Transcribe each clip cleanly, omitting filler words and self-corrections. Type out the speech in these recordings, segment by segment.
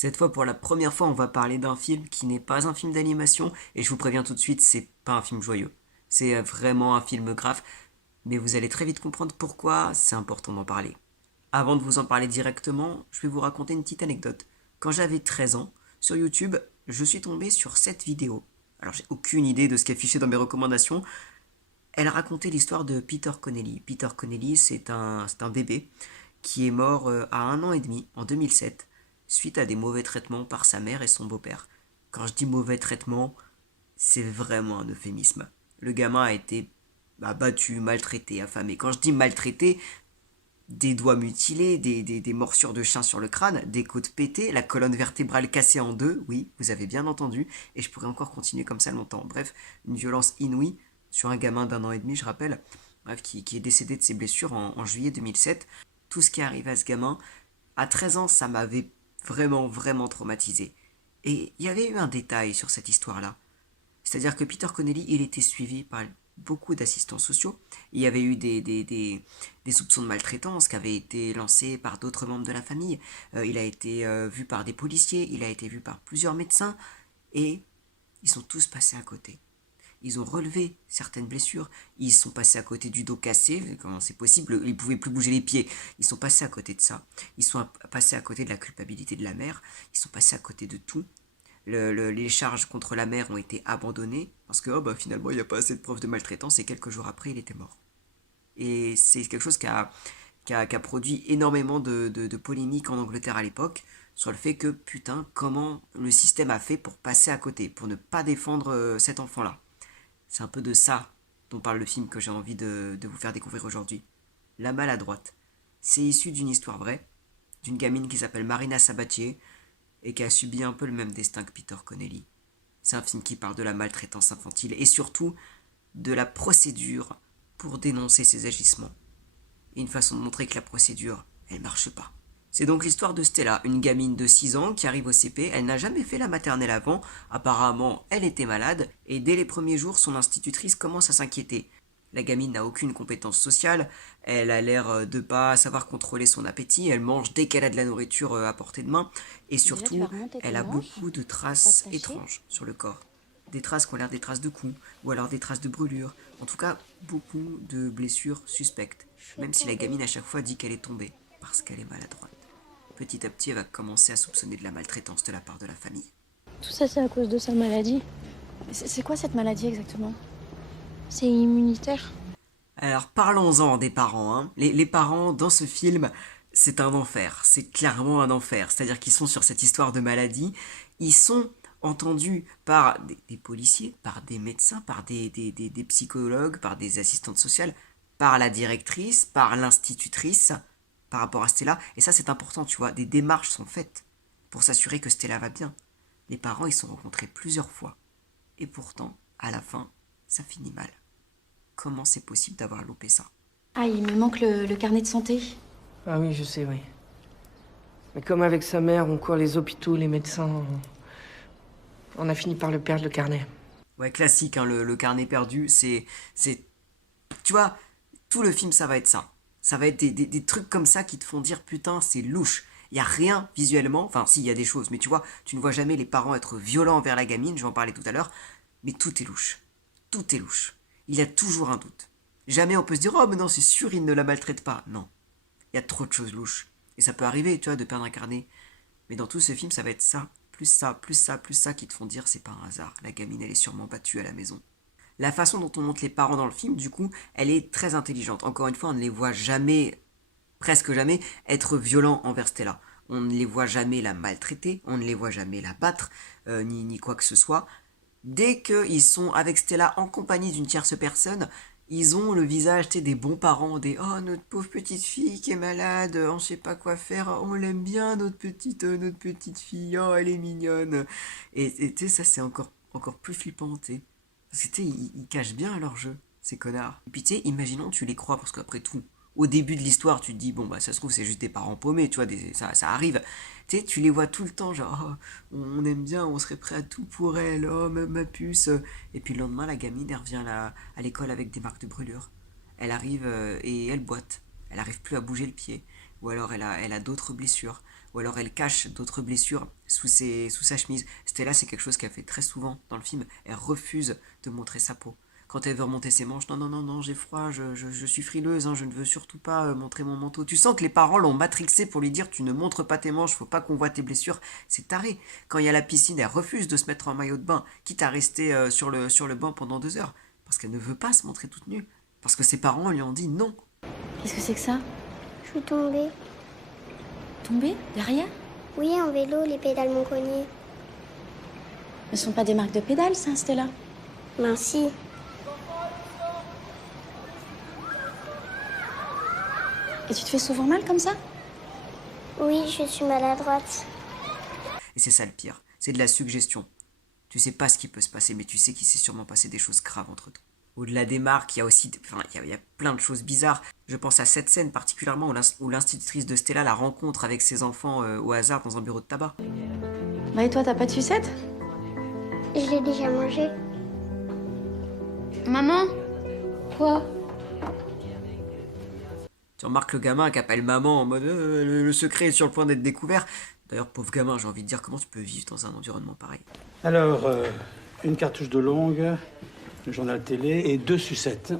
Cette fois, pour la première fois, on va parler d'un film qui n'est pas un film d'animation, et je vous préviens tout de suite, c'est pas un film joyeux. C'est vraiment un film grave, mais vous allez très vite comprendre pourquoi c'est important d'en parler. Avant de vous en parler directement, je vais vous raconter une petite anecdote. Quand j'avais 13 ans, sur YouTube, je suis tombé sur cette vidéo. Alors j'ai aucune idée de ce qui est affiché dans mes recommandations. Elle racontait l'histoire de Peter Connelly. Peter Connelly, c'est un bébé qui est mort à 1 an et demi, en 2007, suite à des mauvais traitements par sa mère et son beau-père. Quand je dis mauvais traitements, c'est vraiment un euphémisme. Le gamin a été battu, maltraité, affamé. Quand je dis maltraité, des doigts mutilés, des morsures de chien sur le crâne, des côtes pétées, la colonne vertébrale cassée en deux, oui, vous avez bien entendu, et je pourrais encore continuer comme ça longtemps. Bref, une violence inouïe sur un gamin d'1 an et demi, je rappelle, bref, qui est décédé de ses blessures en juillet 2007. Tout ce qui arrive à ce gamin, à 13 ans, ça m'avait vraiment, vraiment traumatisé. Et il y avait eu un détail sur cette histoire-là. C'est-à-dire que Peter Connelly, il était suivi par beaucoup d'assistants sociaux. Il y avait eu des soupçons de maltraitance qui avaient été lancés par d'autres membres de la famille. Il a été vu par des policiers, il a été vu par plusieurs médecins, et ils sont tous passés à côté. Ils ont relevé certaines blessures, ils sont passés à côté du dos cassé, comment c'est possible, ils ne pouvaient plus bouger les pieds, ils sont passés à côté de ça, ils sont passés à côté de la culpabilité de la mère, ils sont passés à côté de tout. Les charges contre la mère ont été abandonnées parce que finalement il n'y a pas assez de preuves de maltraitance, et quelques jours après il était mort. Et c'est quelque chose qui a produit énormément de polémiques en Angleterre à l'époque sur le fait que putain comment le système a fait pour passer à côté, pour ne pas défendre cet enfant-là. C'est un peu de ça dont parle le film que j'ai envie de vous faire découvrir aujourd'hui. La maladroite. C'est issu d'une histoire vraie, d'une gamine qui s'appelle Marina Sabatier et qui a subi un peu le même destin que Peter Connelly. C'est un film qui parle de la maltraitance infantile et surtout de la procédure pour dénoncer ces agissements. Et une façon de montrer que la procédure, elle marche pas. C'est donc l'histoire de Stella, une gamine de 6 ans qui arrive au CP. Elle n'a jamais fait la maternelle avant, apparemment elle était malade, et dès les premiers jours, son institutrice commence à s'inquiéter. La gamine n'a aucune compétence sociale, elle a l'air de pas savoir contrôler son appétit, elle mange dès qu'elle a de la nourriture à portée de main, et Déjà, tu vas surtout, remonter tes elle a manches, beaucoup de pas traces t'attacher. étranges sur le corps. Des traces qui ont l'air des traces de coups, ou alors des traces de brûlures, en tout cas beaucoup de blessures suspectes, Je vais même si la gamine tomber. à chaque fois dit qu'elle est tombée, parce qu'elle est maladroite. Petit à petit, elle va commencer à soupçonner de la maltraitance de la part de la famille. Tout ça, c'est à cause de sa maladie. Mais c'est quoi cette maladie exactement? C'est immunitaire? Alors parlons-en des parents. Hein. Les parents dans ce film, c'est un enfer. C'est clairement un enfer. C'est-à-dire qu'ils sont sur cette histoire de maladie. Ils sont entendus par des policiers, par des médecins, par des psychologues, par des assistantes sociales, par la directrice, par l'institutrice, par rapport à Stella. Et ça, c'est important, tu vois. Des démarches sont faites pour s'assurer que Stella va bien. Les parents, ils sont rencontrés plusieurs fois. Et pourtant, à la fin, ça finit mal. Comment c'est possible d'avoir loupé ça? Ah, il me manque le carnet de santé. Ah oui, je sais, oui. Mais comme avec sa mère, on court les hôpitaux, les médecins, on a fini par le perdre, le carnet. Ouais, classique, hein, le carnet perdu, c'est, tu vois, tout le film, ça va être ça. Ça va être des trucs comme ça qui te font dire, putain, c'est louche. Il y a rien visuellement, enfin, si, il y a des choses, mais tu vois, tu ne vois jamais les parents être violents envers la gamine, je vais en parler tout à l'heure, mais tout est louche. Tout est louche. Il y a toujours un doute. Jamais on peut se dire, oh, mais non, c'est sûr, il ne la maltraite pas. Non. Il y a trop de choses louches. Et ça peut arriver, tu vois, de perdre un carnet. Mais dans tout ce film, ça va être ça, plus ça, plus ça, plus ça, qui te font dire c'est pas un hasard. La gamine, elle est sûrement battue à la maison. La façon dont on montre les parents dans le film, du coup, elle est très intelligente. Encore une fois, on ne les voit jamais, presque jamais, être violents envers Stella. On ne les voit jamais la maltraiter, on ne les voit jamais la battre, ni quoi que ce soit. Dès qu'ils sont avec Stella en compagnie d'une tierce personne, ils ont le visage des bons parents, des oh notre pauvre petite fille qui est malade, on sait pas quoi faire, on l'aime bien notre petite fille, oh elle est mignonne. Et tu sais ça c'est encore plus flippant, tu sais. Parce que tu sais ils cachent bien leur jeu, ces connards. Et puis tu sais imaginons tu les crois parce qu'après tout, au début de l'histoire tu te dis bon bah ça se trouve c'est juste des parents paumés, tu vois, ça arrive. Tu sais tu les vois tout le temps genre oh, on aime bien, on serait prêt à tout pour elle, oh ma puce. Et puis le lendemain, la gamine, elle revient à l'école avec des marques de brûlure. Elle arrive et elle boite. Elle arrive plus à bouger le pied. Ou alors elle a d'autres blessures. ou alors elle cache d'autres blessures sous sa chemise. Stella, c'est quelque chose qu'elle fait très souvent dans le film, elle refuse de montrer sa peau. Quand elle veut remonter ses manches, non, non, non, non, j'ai froid, je suis frileuse, hein, je ne veux surtout pas montrer mon manteau. Tu sens que les parents l'ont matrixé pour lui dire tu ne montres pas tes manches, faut pas qu'on voit tes blessures. C'est taré. Quand il y a la piscine, elle refuse de se mettre en maillot de bain, quitte à rester sur le banc pendant 2 heures, parce qu'elle ne veut pas se montrer toute nue, parce que ses parents lui ont dit non. Qu'est-ce que c'est que ça? Je suis tombée. Tombé? Derrière? Oui, en vélo, les pédales m'ont cogné. Ce sont pas des marques de pédales, ça, Stella? Ben si. Et tu te fais souvent mal comme ça? Oui, je suis maladroite. Et c'est ça le pire, c'est de la suggestion. Tu sais pas ce qui peut se passer, mais tu sais qu'il s'est sûrement passé des choses graves entre toi. Au-delà des marques, il y a aussi il y a plein de choses bizarres. Je pense à cette scène particulièrement où l'institutrice de Stella la rencontre avec ses enfants au hasard dans un bureau de tabac. Bah et toi, t'as pas de sucette? Je l'ai déjà mangé. Maman? Quoi? Tu remarques le gamin qui appelle maman en mode le secret est sur le point d'être découvert. D'ailleurs, pauvre gamin, j'ai envie de dire comment tu peux vivre dans un environnement pareil. Alors, une cartouche de longue, le journal télé et 2 sucettes.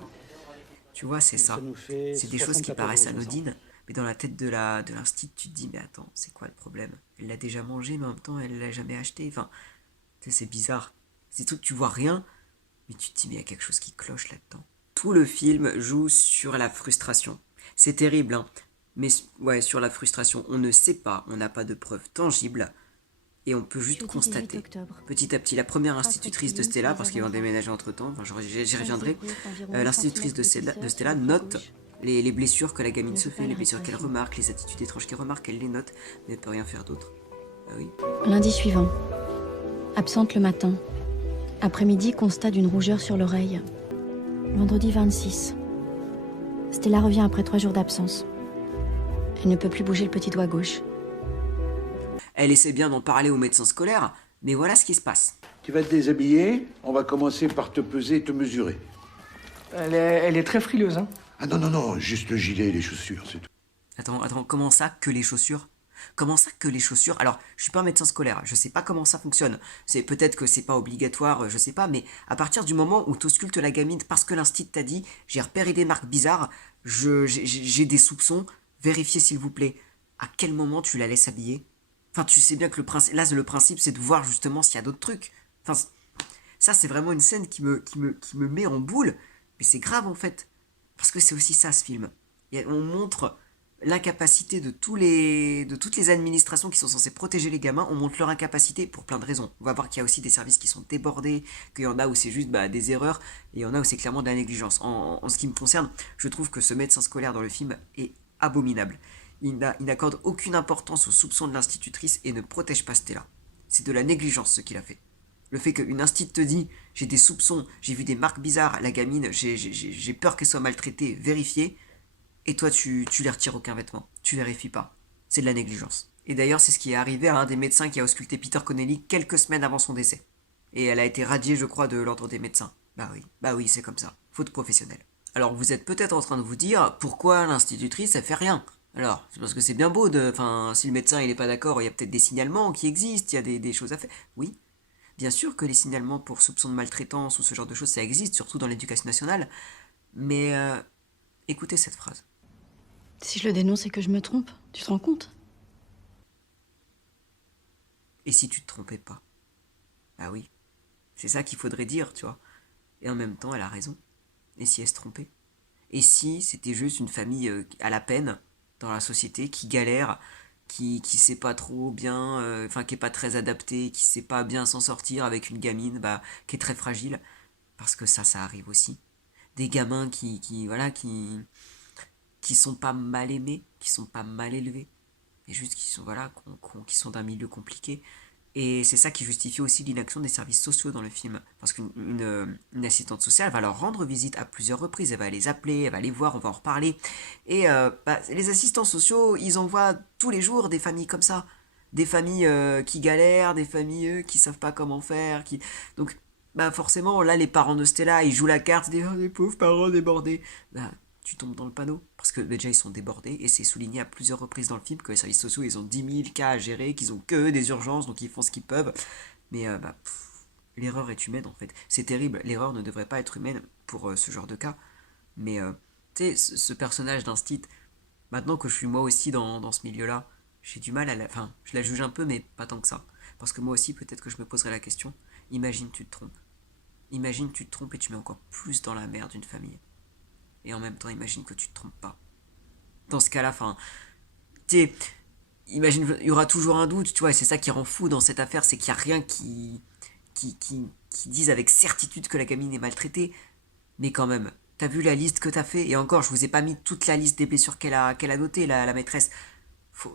Tu vois, c'est ça. nous fait C'est des choses qui 64 paraissent €, anodines, mais dans la tête de l'instit, tu te dis mais attends, c'est quoi le problème? Elle l'a déjà mangé, mais en même temps, elle l'a jamais acheté. Enfin, tu sais, c'est bizarre. C'est tout, tu vois rien, mais tu te dis mais il y a quelque chose qui cloche là-dedans. Tout le film joue sur la frustration. C'est terrible, hein. Mais ouais, sur la frustration, on ne sait pas, on n'a pas de preuves tangibles, et on peut juste Jeudi 18 constater. octobre. Petit à petit, la première institutrice de Stella, parce qu'ils vont déménager entre temps, enfin j'y reviendrai, l'institutrice de Stella note les blessures que la gamine se fait, les blessures qu'elle remarque, les attitudes étranges qu'elle remarque, elle les note, mais elle ne peut rien faire d'autre. Ah oui. Lundi suivant. Absente le matin. Après-midi, constat d'une rougeur sur l'oreille. Vendredi 26. Stella revient après 3 jours d'absence. Elle ne peut plus bouger le petit doigt gauche. Elle essaie bien d'en parler au médecin scolaire, mais voilà ce qui se passe. Tu vas te déshabiller, on va commencer par te peser et te mesurer. Elle est très frileuse, hein. Ah non, non, non, juste le gilet et les chaussures, c'est tout. Attends, comment ça que les chaussures? Comment ça que les chaussures? Alors, je suis pas un médecin scolaire, je sais pas comment ça fonctionne. C'est peut-être que c'est pas obligatoire, je sais pas, mais à partir du moment où t'auscultes la gamine parce que l'instit t'a dit, j'ai repéré des marques bizarres, j'ai des soupçons, vérifiez s'il vous plaît. À quel moment tu la laisses habiller? Enfin, tu sais bien que le principe, c'est de voir justement s'il y a d'autres trucs. Enfin, ça, c'est vraiment une scène qui me met en boule. Mais c'est grave, en fait. Parce que c'est aussi ça, ce film. On montre l'incapacité de toutes les administrations qui sont censées protéger les gamins. On montre leur incapacité pour plein de raisons. On va voir qu'il y a aussi des services qui sont débordés, qu'il y en a où c'est juste des erreurs, et il y en a où c'est clairement de la négligence. En ce qui me concerne, je trouve que ce médecin scolaire dans le film est abominable. Il n'accorde aucune importance aux soupçons de l'institutrice et ne protège pas Stella. C'est de la négligence ce qu'il a fait. Le fait qu'une instit te dit j'ai des soupçons, j'ai vu des marques bizarres, la gamine, j'ai peur qu'elle soit maltraitée, vérifiée, et toi tu les retires aucun vêtement, tu vérifies pas. C'est de la négligence. Et d'ailleurs c'est ce qui est arrivé à un des médecins qui a ausculté Peter Connelly quelques semaines avant son décès. Et elle a été radiée je crois de l'ordre des médecins. Bah oui c'est comme ça, faute professionnelle. Alors vous êtes peut-être en train de vous dire pourquoi l'institutrice elle fait rien. Alors, c'est parce que c'est bien beau enfin, si le médecin il est pas d'accord, il y a peut-être des signalements qui existent, il y a des choses à faire. Oui, bien sûr que les signalements pour soupçons de maltraitance ou ce genre de choses, ça existe, surtout dans l'éducation nationale. Mais écoutez cette phrase. Si je le dénonce et que je me trompe, tu te rends compte? Et si tu te trompais pas? Ah oui, c'est ça qu'il faudrait dire, tu vois. Et en même temps, elle a raison. Et si elle se trompait? Et si c'était juste une famille à la peine dans la société, qui galère, qui sait pas trop bien, enfin qui est pas très adaptée, qui sait pas bien s'en sortir avec une gamine qui est très fragile, parce que ça arrive aussi. Des gamins qui sont pas mal aimés, qui sont pas mal élevés, mais juste qui sont qui sont d'un milieu compliqué. Et c'est ça qui justifie aussi l'inaction des services sociaux dans le film. Parce qu'une assistante sociale va leur rendre visite à plusieurs reprises. Elle va les appeler, elle va les voir, on va en reparler. Et les assistants sociaux, ils en voient tous les jours des familles comme ça. Des familles qui galèrent, des familles qui savent pas comment faire. Donc, forcément, là, les parents de Stella, ils jouent la carte des pauvres parents débordés. Tu tombes dans le panneau. Parce que déjà ils sont débordés et c'est souligné à plusieurs reprises dans le film que les services sociaux ils ont 10 000 cas à gérer, qu'ils ont que des urgences donc ils font ce qu'ils peuvent. Mais l'erreur est humaine en fait. C'est terrible, l'erreur ne devrait pas être humaine pour ce genre de cas. Mais tu sais, ce personnage d'Instit, maintenant que je suis moi aussi dans ce milieu-là, j'ai du mal à la... Enfin, je la juge un peu mais pas tant que ça. Parce que moi aussi peut-être que je me poserais la question, imagine tu te trompes. Imagine tu te trompes et tu mets encore plus dans la merde d'une famille. Et en même temps, imagine que tu te trompes pas. Dans ce cas-là, enfin, tu sais, imagine, il y aura toujours un doute, tu vois, et c'est ça qui rend fou dans cette affaire, c'est qu'il n'y a rien qui dise avec certitude que la gamine est maltraitée, mais quand même, t'as vu la liste que t'as fait, et encore, je vous ai pas mis toute la liste des blessures qu'elle a notées, la maîtresse.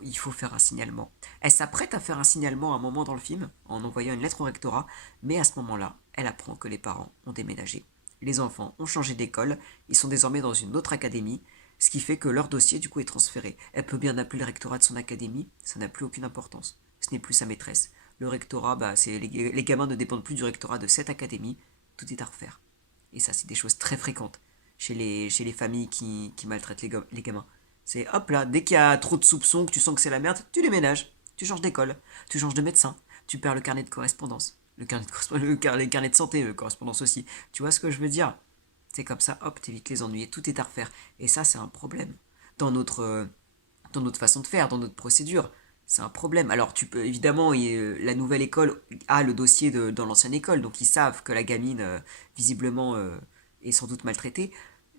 Il faut faire un signalement. Elle s'apprête à faire un signalement à un moment dans le film, en envoyant une lettre au rectorat, mais à ce moment-là, elle apprend que les parents ont déménagé. Les enfants ont changé d'école, ils sont désormais dans une autre académie, ce qui fait que leur dossier du coup est transféré. Elle peut bien appeler le rectorat de son académie, ça n'a plus aucune importance. Ce n'est plus sa maîtresse. Le rectorat, les gamins ne dépendent plus du rectorat de cette académie, tout est à refaire. Et ça, c'est des choses très fréquentes chez les familles qui maltraitent les gamins. C'est hop là, dès qu'il y a trop de soupçons, que tu sens que c'est la merde, tu déménages, tu changes d'école, tu changes de médecin, tu perds le carnet de correspondance. Les carnets de santé, correspondance aussi. Tu vois ce que je veux dire? C'est comme ça, hop, t'évites les ennuis, tout est à refaire. Et ça, c'est un problème. Dans notre façon de faire, dans notre procédure, c'est un problème. Alors, tu peux, évidemment, la nouvelle école a le dossier dans l'ancienne école, donc ils savent que la gamine, visiblement, est sans doute maltraitée,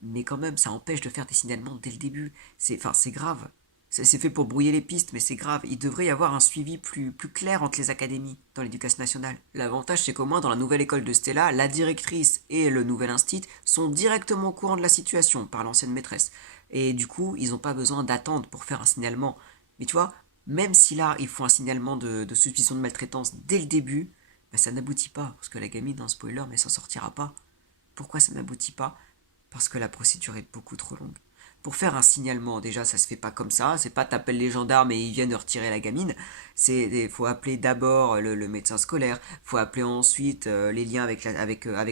mais quand même, ça empêche de faire des signalements dès le début. C'est grave. C'est fait pour brouiller les pistes, mais c'est grave. Il devrait y avoir un suivi plus clair entre les académies dans l'éducation nationale. L'avantage, c'est qu'au moins dans la nouvelle école de Stella, la directrice et le nouvel instit sont directement au courant de la situation par l'ancienne maîtresse. Et du coup, ils n'ont pas besoin d'attendre pour faire un signalement. Mais tu vois, même si là, ils font un signalement de suspicion de maltraitance dès le début, ça n'aboutit pas. Parce que la gamine, un spoiler, mais s'en sortira pas. Pourquoi ça n'aboutit pas? Parce que la procédure est beaucoup trop longue. Pour faire un signalement, déjà, ça se fait pas comme ça. C'est pas t'appelles les gendarmes et ils viennent retirer la gamine. Faut appeler d'abord le médecin scolaire. Faut appeler ensuite les liens avec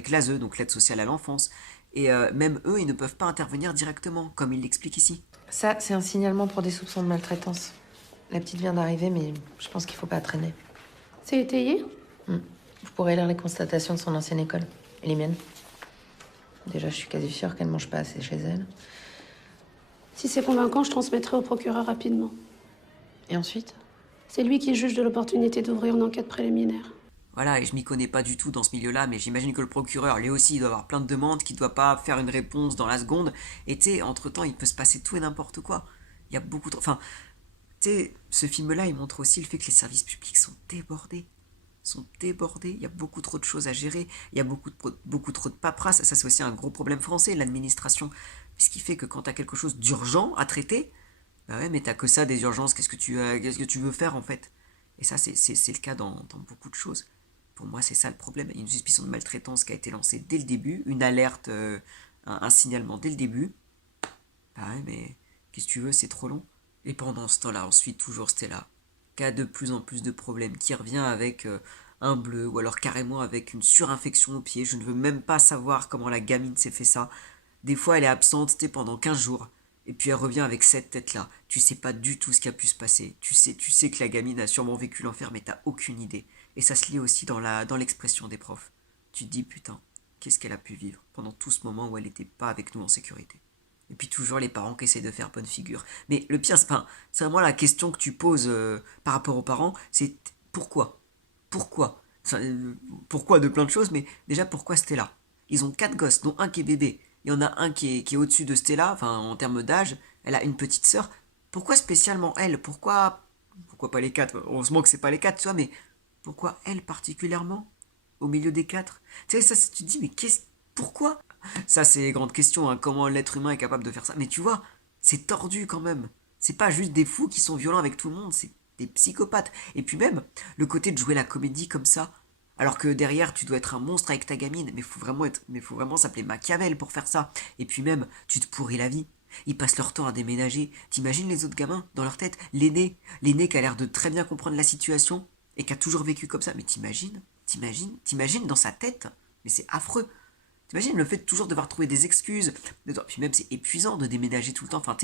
l'ASE, donc l'aide sociale à l'enfance. Et même eux, ils ne peuvent pas intervenir directement, comme il l'explique ici. Ça, c'est un signalement pour des soupçons de maltraitance. La petite vient d'arriver, mais je pense qu'il faut pas traîner. C'est étayé? Vous pourrez lire les constatations de son ancienne école. Et les miennes. Déjà, je suis quasi sûre qu'elle mange pas assez chez elle. Si c'est convaincant, je transmettrai au procureur rapidement. Et ensuite? C'est lui qui juge de l'opportunité d'ouvrir une enquête préliminaire. Voilà, et je m'y connais pas du tout dans ce milieu-là, mais j'imagine que le procureur, lui aussi, il doit avoir plein de demandes, qu'il doit pas faire une réponse dans la seconde. Et tu sais, entre-temps, il peut se passer tout et n'importe quoi. Il y a beaucoup trop... Enfin, tu sais, ce film-là, il montre aussi le fait que les services publics sont débordés. Il y a beaucoup trop de choses à gérer, il y a beaucoup trop de paperasse. Ça, c'est aussi un gros problème français, l'administration. Ce qui fait que quand t'as quelque chose d'urgent à traiter, bah ouais, mais t'as que ça des urgences, qu'est-ce que tu veux faire en fait? Et ça, c'est le cas dans beaucoup de choses. Pour moi, c'est ça le problème. Il y a une suspicion de maltraitance qui a été lancée dès le début, une alerte, un signalement dès le début. Bah ouais, mais qu'est-ce que tu veux, c'est trop long. Et pendant ce temps-là, ensuite, toujours Stella, qui a de plus en plus de problèmes, qui revient avec un bleu, ou alors carrément avec une surinfection au pied. Je ne veux même pas savoir comment la gamine s'est fait ça. Des fois, elle est absente pendant 15 jours, et puis elle revient avec cette tête-là. Tu sais pas du tout ce qui a pu se passer. Tu sais que la gamine a sûrement vécu l'enfer, mais t'as aucune idée. Et ça se lit aussi dans l'expression des profs. Tu te dis, putain, qu'est-ce qu'elle a pu vivre pendant tout ce moment où elle n'était pas avec nous en sécurité. Et puis toujours les parents qui essaient de faire bonne figure. Mais le pire, c'est vraiment la question que tu poses par rapport aux parents, c'est pourquoi? Pourquoi? Pourquoi de plein de choses, mais déjà pourquoi Stella? Ils ont 4 gosses, dont un qui est bébé. Il y en a un qui est au-dessus de Stella, enfin en termes d'âge, elle a une petite sœur. Pourquoi spécialement elle? Pourquoi pas les 4? Heureusement que c'est pas les 4, tu vois, mais pourquoi elle particulièrement? Au milieu des 4? Tu sais, ça, tu te dis, mais pourquoi? Ça, c'est grande question, hein, comment l'être humain est capable de faire ça. Mais tu vois, c'est tordu quand même. C'est pas juste des fous qui sont violents avec tout le monde, c'est des psychopathes. Et puis même, le côté de jouer la comédie comme ça, alors que derrière, tu dois être un monstre avec ta gamine, mais faut vraiment s'appeler Machiavel pour faire ça. Et puis même, tu te pourris la vie. Ils passent leur temps à déménager. T'imagines les autres gamins, dans leur tête, l'aîné qui a l'air de très bien comprendre la situation, et qui a toujours vécu comme ça. Mais t'imagines dans sa tête, mais c'est affreux. Imagine le fait de toujours devoir trouver des excuses. Puis même c'est épuisant de déménager tout le temps. Enfin,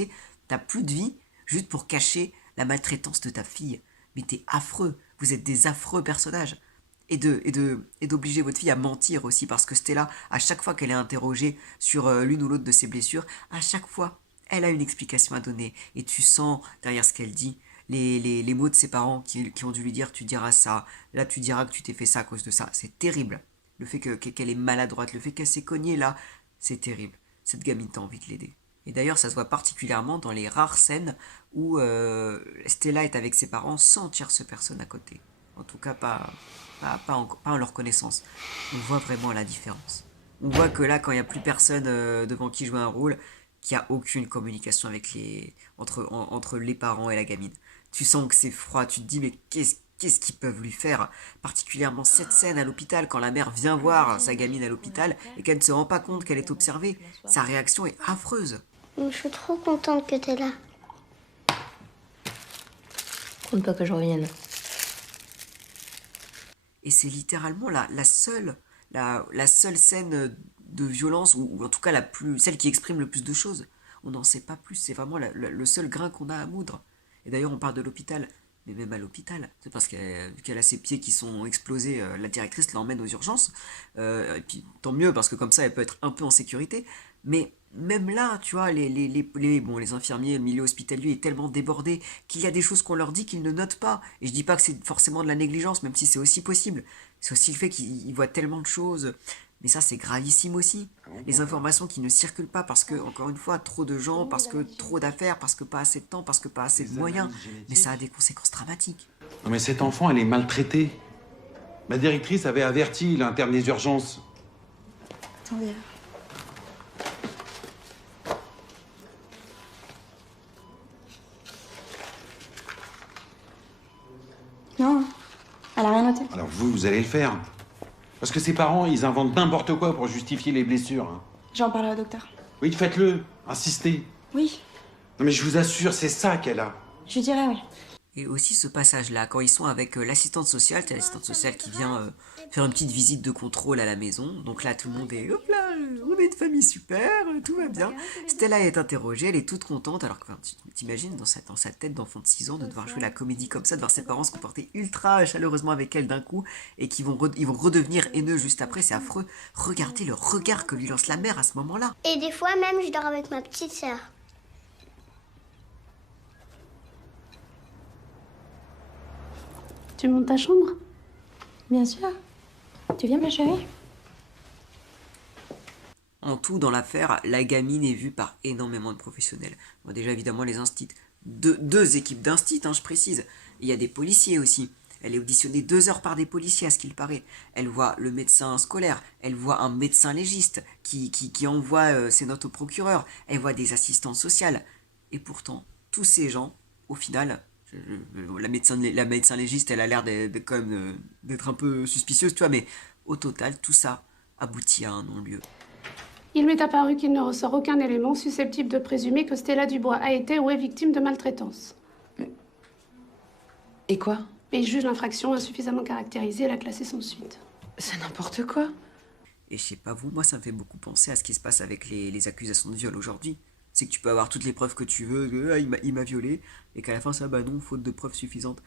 t'as plus de vie juste pour cacher la maltraitance de ta fille. Mais t'es affreux. Vous êtes des affreux personnages. Et d'obliger votre fille à mentir aussi, parce que Stella, à chaque fois qu'elle est interrogée sur l'une ou l'autre de ses blessures, à chaque fois, elle a une explication à donner. Et tu sens, derrière ce qu'elle dit, les mots de ses parents qui ont dû lui dire, tu diras ça, là tu diras que tu t'es fait ça à cause de ça. C'est terrible. Le fait qu'elle est maladroite, le fait qu'elle s'est cognée là, c'est terrible. Cette gamine, t'as envie de l'aider. Et d'ailleurs, ça se voit particulièrement dans les rares scènes où Stella est avec ses parents sans tierce personne à côté. En tout cas, pas en leur connaissance. On voit vraiment la différence. On voit que là, quand il n'y a plus personne devant qui jouer un rôle, qu'il n'y a aucune communication entre les parents et la gamine. Tu sens que c'est froid, tu te dis mais qu'est-ce qu'ils peuvent lui faire? Particulièrement cette scène à l'hôpital, quand la mère vient voir sa gamine à l'hôpital et qu'elle ne se rend pas compte qu'elle est observée. Sa réaction est affreuse. Je suis trop contente que t'es là. Compte pas que je revienne. Et c'est littéralement la seule scène de violence, ou en tout cas celle qui exprime le plus de choses. On n'en sait pas plus, c'est vraiment le seul grain qu'on a à moudre. Et d'ailleurs, on parle de l'hôpital, mais même à l'hôpital, c'est parce qu'elle a ses pieds qui sont explosés, la directrice l'emmène aux urgences, et puis tant mieux, parce que comme ça, elle peut être un peu en sécurité, mais même là, tu vois, les infirmiers, le milieu hospitalier est tellement débordé qu'il y a des choses qu'on leur dit qu'ils ne notent pas. Et je dis pas que c'est forcément de la négligence, même si c'est aussi possible. C'est aussi le fait qu'ils voient tellement de choses. Mais ça, c'est gravissime aussi. Les informations qui ne circulent pas parce que, encore une fois, trop de gens, parce que trop d'affaires, parce que pas assez de temps, parce que pas assez de moyens. Mais ça a des conséquences dramatiques. Non mais cette enfant, elle est maltraitée. Ma directrice avait averti l'interne des urgences. Attendez. Non, elle a rien noté. Alors vous allez le faire. Parce que ses parents, ils inventent n'importe quoi pour justifier les blessures. Hein. J'en parlerai au docteur. Oui, faites-le. Insistez. Oui, Non mais je vous assure, c'est ça qu'elle a. je lui dirai, oui. Et aussi ce passage-là, quand ils sont avec l'assistante sociale, c'est l'assistante sociale qui vient faire une petite visite de contrôle à la maison. Donc là, tout le monde est, hop là, on est une famille super, tout va bien. Stella est interrogée, elle est toute contente, alors que enfin, tu t'imagines dans sa tête d'enfant de 6 ans de devoir jouer la comédie comme ça, de voir ses parents se comporter ultra chaleureusement avec elle d'un coup, et ils vont redevenir haineux juste après, c'est affreux. Regardez le regard que lui lance la mère à ce moment-là. Et des fois même, je dors avec ma petite sœur. Tu montes ta chambre? Bien sûr. Tu viens, ma chérie? En tout, dans l'affaire, la gamine est vue par énormément de professionnels. Bon, déjà, évidemment, les instits. Deux équipes d'instits, je précise. Il y a des policiers aussi. Elle est auditionnée 2 heures par des policiers, à ce qu'il paraît. Elle voit le médecin scolaire. Elle voit un médecin légiste qui envoie ses notes au procureur. Elle voit des assistantes sociales. Et pourtant, tous ces gens, au final... la médecin légiste, elle a l'air quand même d'être un peu suspicieuse, tu vois, mais au total, tout ça aboutit à un non-lieu. Il m'est apparu qu'il ne ressort aucun élément susceptible de présumer que Stella Dubois a été ou est victime de maltraitance. Et quoi? Et juge l'infraction insuffisamment caractérisée et l'a classée sans suite. C'est n'importe quoi. Et je sais pas vous, moi ça me fait beaucoup penser à ce qui se passe avec les accusations de viol aujourd'hui. C'est que tu peux avoir toutes les preuves que tu veux, que il m'a violé, et qu'à la fin ça, bah non, faute de preuves suffisantes.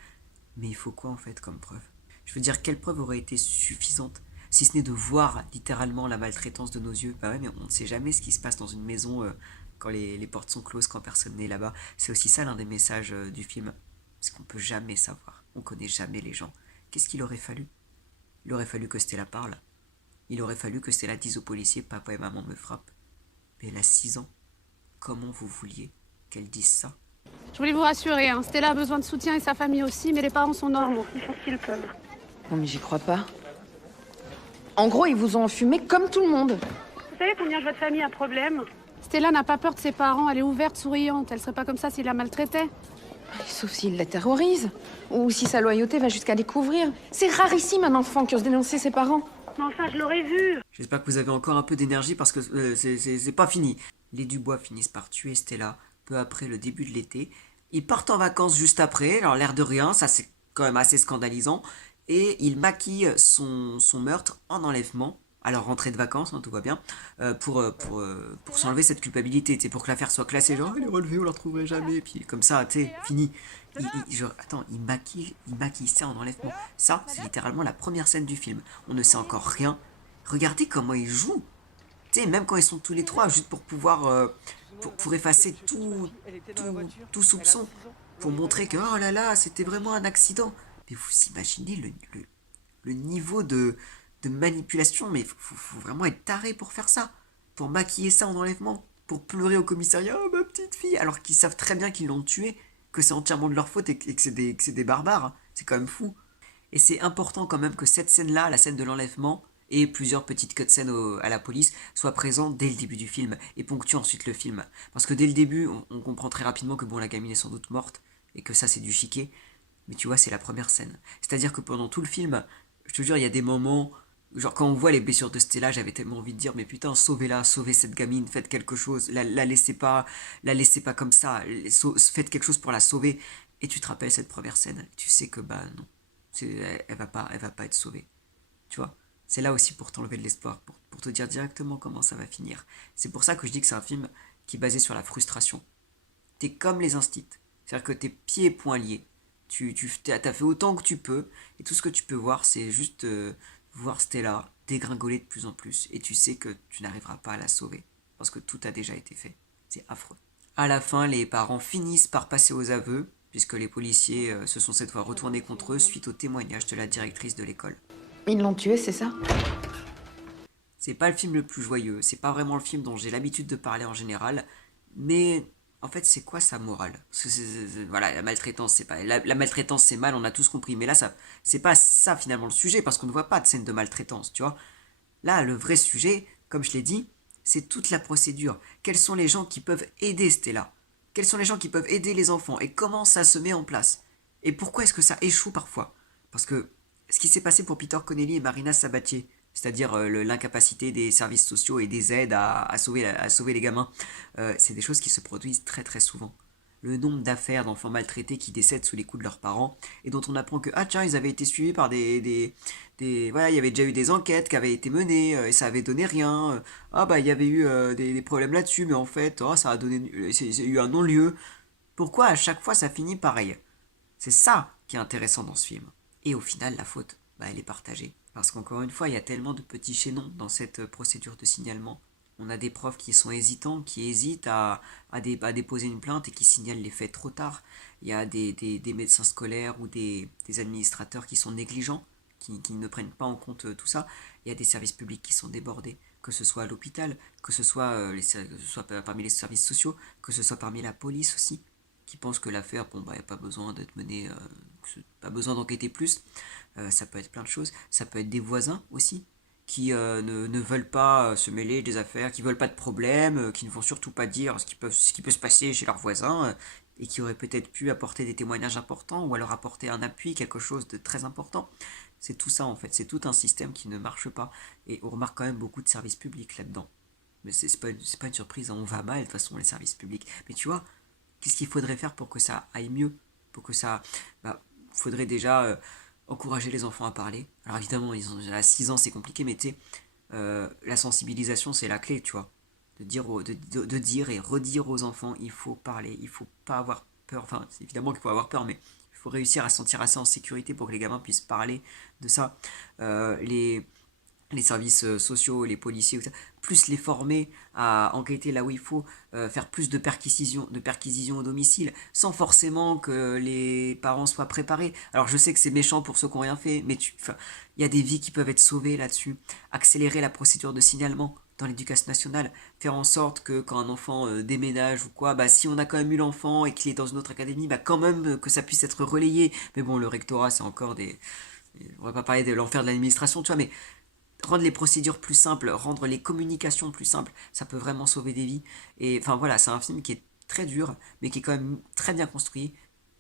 Mais il faut quoi en fait comme preuve? Je veux dire, quelle preuve aurait été suffisante, si ce n'est de voir littéralement la maltraitance de nos yeux? Bah ouais, mais on ne sait jamais ce qui se passe dans une maison quand les portes sont closes, quand personne n'est là-bas. C'est aussi ça l'un des messages du film. C'est qu'on peut jamais savoir, on connaît jamais les gens. Qu'est-ce qu'il aurait fallu? Il aurait fallu que Stella parle. Il aurait fallu que Stella dise aux policiers, papa et maman me frappent. Mais elle a 6 ans. Comment vous vouliez qu'elle dise ça? Je voulais vous rassurer, Stella a besoin de soutien et sa famille aussi, mais les parents sont normaux. Ils font ce qu'ils peuvent. Non mais j'y crois pas. En gros, ils vous ont enfumé comme tout le monde. Vous savez combien votre famille a problème? Stella n'a pas peur de ses parents, elle est ouverte, souriante. Elle serait pas comme ça s'il la maltraitait. Sauf s'il la terrorise. Ou si sa loyauté va jusqu'à découvrir. C'est rarissime un enfant qui ose dénoncer ses parents. Mais enfin, je l'aurais vu. J'espère que vous avez encore un peu d'énergie parce que c'est pas fini. Les Dubois finissent par tuer Stella peu après le début de l'été. Ils partent en vacances juste après, alors l'air de rien, ça c'est quand même assez scandalisant. Et ils maquillent son meurtre en enlèvement à leur rentrée de vacances, hein, tout va bien, pour s'enlever cette culpabilité, tu sais, pour que l'affaire soit classée, genre, elle est relevée, on la retrouverait jamais, puis comme ça, tu sais, fini. Genre, attends, il maquille ça en enlèvement. Ça, c'est littéralement la première scène du film. On ne sait encore rien. Regardez comment ils jouent. Tu sais, même quand ils sont tous les trois, juste pour pouvoir, pour effacer tout soupçon, pour montrer que, oh là là, c'était vraiment un accident. Mais vous imaginez le niveau de manipulation, mais faut vraiment être taré pour faire ça, pour maquiller ça en enlèvement, pour pleurer au commissariat, oh ma petite fille, alors qu'ils savent très bien qu'ils l'ont tué, que c'est entièrement de leur faute et que c'est des barbares, hein. C'est quand même fou. Et c'est important quand même que cette scène-là, la scène de l'enlèvement, et plusieurs petites cutscenes à la police, soient présentes dès le début du film, et ponctuent ensuite le film. Parce que dès le début, on comprend très rapidement que bon, la gamine est sans doute morte, et que ça c'est du chiquet, mais tu vois, c'est la première scène. C'est-à-dire que pendant tout le film, je te jure, il y a des moments, genre quand on voit les blessures de Stella, j'avais tellement envie de dire, mais putain, sauvez-la, sauvez cette gamine, faites quelque chose, la laissez pas comme ça, faites quelque chose pour la sauver. Et tu te rappelles cette première scène, tu sais que bah non, elle va pas être sauvée, tu vois. C'est là aussi pour t'enlever de l'espoir, pour te dire directement comment ça va finir. C'est pour ça que je dis que c'est un film qui est basé sur la frustration. T'es comme les instits, c'est-à-dire que t'es pieds et poings liés. T'as fait autant que tu peux, et tout ce que tu peux voir, c'est juste voir Stella dégringoler de plus en plus, et tu sais que tu n'arriveras pas à la sauver, parce que tout a déjà été fait. C'est affreux. À la fin, les parents finissent par passer aux aveux, puisque les policiers se sont cette fois retournés contre eux suite au témoignage de la directrice de l'école. Ils l'ont tué, c'est ça? C'est pas le film le plus joyeux, c'est pas vraiment le film dont j'ai l'habitude de parler en général, mais en fait, c'est quoi sa morale? Voilà, la maltraitance, c'est pas la maltraitance, c'est mal, on a tous compris, mais là, c'est pas ça finalement le sujet, parce qu'on ne voit pas de scène de maltraitance, tu vois. Là, le vrai sujet, comme je l'ai dit, c'est toute la procédure. Quels sont les gens qui peuvent aider Stella? Quels sont les gens qui peuvent aider les enfants? Et comment ça se met en place? Et pourquoi est-ce que ça échoue parfois? Parce que ce qui s'est passé pour Peter Connelly et Marina Sabatier, c'est-à-dire l'incapacité des services sociaux et des aides à sauver les gamins, c'est des choses qui se produisent très très souvent. Le nombre d'affaires d'enfants maltraités qui décèdent sous les coups de leurs parents, et dont on apprend que, ah tiens, ils avaient été suivis par voilà, il y avait déjà eu des enquêtes qui avaient été menées, et ça avait donné rien, ah bah il y avait eu des problèmes là-dessus, mais en fait, oh, ça a donné, c'est eu un non-lieu. Pourquoi à chaque fois ça finit pareil? C'est ça qui est intéressant dans ce film. Et au final, la faute, bah, elle est partagée. Parce qu'encore une fois, il y a tellement de petits chaînons dans cette procédure de signalement. On a des profs qui sont hésitants, qui hésitent à déposer une plainte et qui signalent les faits trop tard. Il y a des médecins scolaires ou des administrateurs qui sont négligents, qui ne prennent pas en compte tout ça. Il y a des services publics qui sont débordés, que ce soit à l'hôpital, que ce soit parmi les services sociaux, que ce soit parmi la police aussi, qui pensent que l'affaire, bon, bah, il n'y a pas besoin d'être menée, pas besoin d'enquêter plus. Ça peut être plein de choses. Ça peut être des voisins aussi, qui ne veulent pas se mêler des affaires, qui veulent pas de problème, qui ne vont surtout pas dire ce qui peut se passer chez leurs voisins, et qui auraient peut-être pu apporter des témoignages importants, ou alors apporter un appui, quelque chose de très important. C'est tout ça en fait, c'est tout un système qui ne marche pas. Et on remarque quand même beaucoup de services publics là-dedans. Mais c'est pas une surprise, hein, on va mal de toute façon les services publics. Mais tu vois, qu'est-ce qu'il faudrait faire pour que ça aille mieux? Pour que ça... Bah, faudrait déjà encourager les enfants à parler. Alors évidemment, ils ont à 6 ans, c'est compliqué, mais tu sais, la sensibilisation, c'est la clé, tu vois. De dire et redire aux enfants, il faut parler, il faut pas avoir peur. Enfin, c'est évidemment qu'il faut avoir peur, mais il faut réussir à se sentir assez en sécurité pour que les gamins puissent parler de ça. Les services sociaux, les policiers, plus les former à enquêter là où il faut, faire plus de perquisitions au domicile, sans forcément que les parents soient préparés. Alors je sais que c'est méchant pour ceux qui n'ont rien fait, mais il y a des vies qui peuvent être sauvées là-dessus. Accélérer la procédure de signalement dans l'éducation nationale, faire en sorte que quand un enfant déménage ou quoi, bah si on a quand même eu l'enfant et qu'il est dans une autre académie, bah quand même que ça puisse être relayé. Mais bon, le rectorat, c'est encore des... On va pas parler de l'enfer de l'administration, tu vois, mais rendre les procédures plus simples, rendre les communications plus simples, ça peut vraiment sauver des vies. Et enfin voilà, c'est un film qui est très dur, mais qui est quand même très bien construit,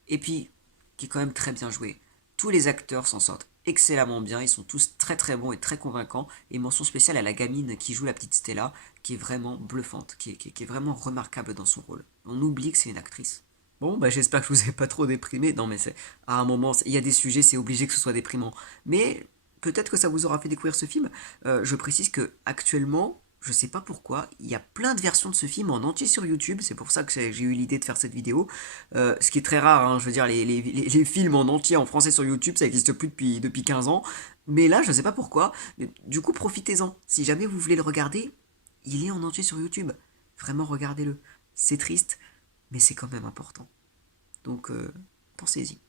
et puis qui est quand même très bien joué. Tous les acteurs s'en sortent excellemment bien, ils sont tous très très bons et très convaincants, et mention spéciale à la gamine qui joue la petite Stella, qui est vraiment bluffante, qui est vraiment remarquable dans son rôle. On oublie que c'est une actrice. Bon, bah j'espère que je vous ai pas trop déprimé. Non mais c'est à un moment, il y a des sujets, c'est obligé que ce soit déprimant. Mais peut-être que ça vous aura fait découvrir ce film. Je précise que actuellement, je sais pas pourquoi, il y a plein de versions de ce film en entier sur YouTube, c'est pour ça que j'ai eu l'idée de faire cette vidéo. Ce qui est très rare, hein, je veux dire, les films en entier en français sur YouTube, ça n'existe plus depuis 15 ans. Mais là, je sais pas pourquoi, mais du coup, profitez-en. Si jamais vous voulez le regarder, il est en entier sur YouTube. Vraiment, regardez-le. C'est triste, mais c'est quand même important. Donc, pensez-y.